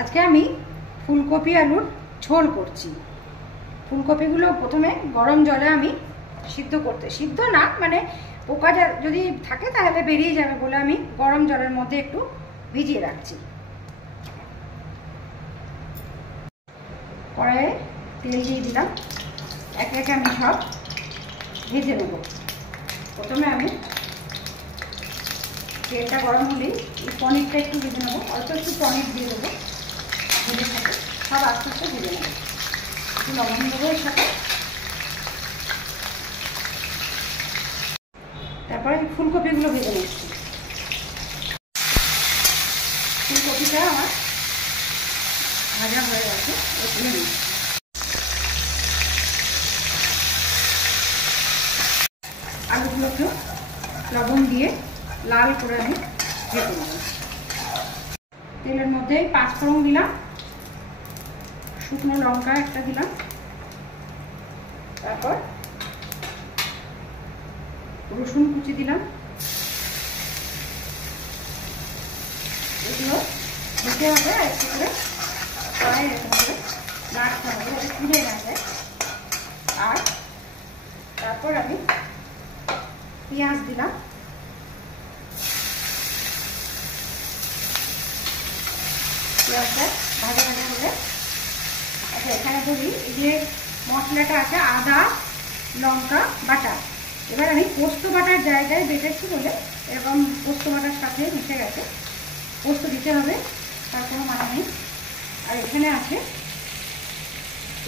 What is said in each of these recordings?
আজকে আমি ফুলকপি আলুর ঝোল করছি। ফুলকপিগুলো প্রথমে গরম জলে আমি সিদ্ধ না মানে পোকা যদি থাকে তাহলে বেরিয়ে যাবে বলে আমি গরম জলের মধ্যে একটু ভিজিয়ে রাখছি। কড়াইয়ে তেল দিয়ে দিলাম, একে একে আমি সব ভেজে নেব। প্রথমে আমি তেলটা গরম হলেই এই পনিরটা একটু ভেজে নেবো, অল্প একটু পনির দিয়ে দেবো, ভেজে থাকে সব আস্তে আস্তে ভেজে নেবো। একটু লবণ দেবো এর সাথে, তারপরে ফুলকপিগুলো ভেজে নিচ্ছি। ফুলকপিটা আমার ভাজা হয়ে গেছে, তুলে নিচ্ছি। আলুগুলোকে লবণ দিয়ে লাল করে আমি ভেজে নেব। তেলের মধ্যে 5 ফোড়ন দিলাম, শুকনো লঙ্কা একটা দিলাম, তারপর রসুন কুচি দিলাম। এগুলো দিতে হবে আর একটু করে কড়াই রেখে হবে, নাড়তে হবে যাতে পুড়ে না যায়। আর তারপর আমি পেঁয়াজ দিলাম, পেঁয়াজটা ভাজা ভাজা হলে আচ্ছা এখানে ধরি এই যে মশলাটা আছে আদা লঙ্কা বাটা। এবার আমি পোস্ত বাটার জায়গায় বেটেছি বলে এরকম পোস্ত বাটার সাথে মিশে গেছে, পোস্ত দিতে হবে, তার কোনো মানে নেই। আর এখানে আছে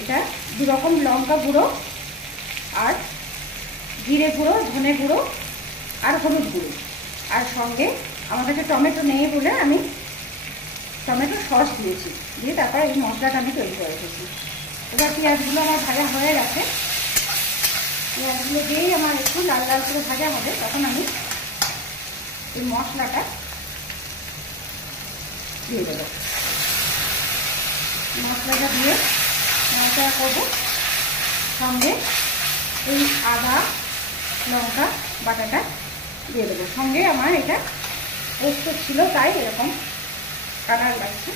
এটা 2 রকম লঙ্কা গুঁড়ো আর জিরে গুঁড়ো, ধনে গুঁড়ো আর হলুদ গুঁড়ো। আর সঙ্গে আমার কাছে টমেটো নেই বলে আমি টমেটো সস দিয়েছি, দিয়ে তারপর এই মশলাটা আমি তৈরি করে রেখেছি। এবার পেঁয়াজগুলো আমার ভাজা হয়ে গেছে, পেঁয়াজগুলো দিয়েই আমার একটু লাল লাল করে ভাজা হবে, তখন আমি এই মশলাটা দিয়ে দেবো। মশলাটা দিয়ে নাড়াচাড়া করবো, সঙ্গে এই আদা লঙ্কা বাটাটা দিয়ে দেবো। সঙ্গে আমার এটা পোস্ত ছিল তাই এরকম কালার লাগছে।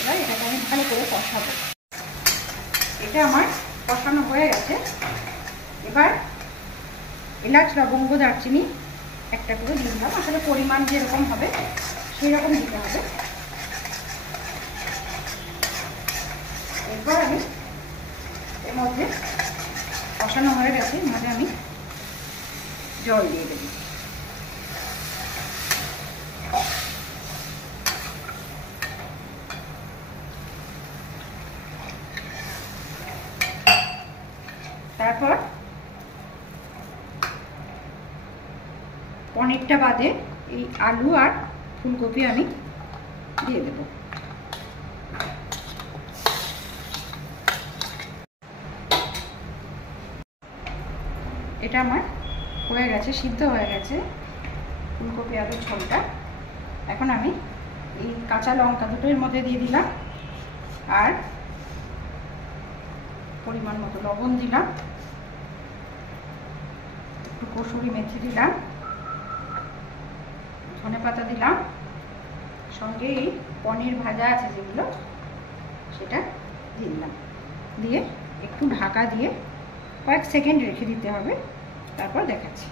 এবার এটাকে আমি ভালো করে কষাবো। এটা আমার কষানো হয়ে গেছে। এবার এলাচ লবঙ্গ দারচিনি একটা করে দিয়ে দিলাম, আসলে পরিমাণ যেরকম হবে সেই রকম দিতে হবে। এরপর আমি এর মধ্যে কষানো হয়ে গেছে, এর মধ্যে আমি জল দিয়ে দেবো। তারপর পনিরটা বাদে এই আলু আর ফুলকপি আমি দিয়ে দেব। এটা আমার হয়ে গেছে, সিদ্ধ হয়ে গেছে ফুলকপি আলুর ঝোলটা। এখন আমি এই কাঁচা লঙ্কা দুটো এর মধ্যে দিয়ে দিলাম, আর পরিমাণ মতো লবণ দিলাম, একটু কসুরি মেথি দিলাম, ধনেপাতা দিলাম, সঙ্গে এই পনির ভাজা আছে যেগুলো সেটা দিয়ে দিলাম, দিয়ে একটু ঢাকা দিয়ে কয়েক সেকেন্ড রেখে দিতে হবে, তারপর দেখাচ্ছি।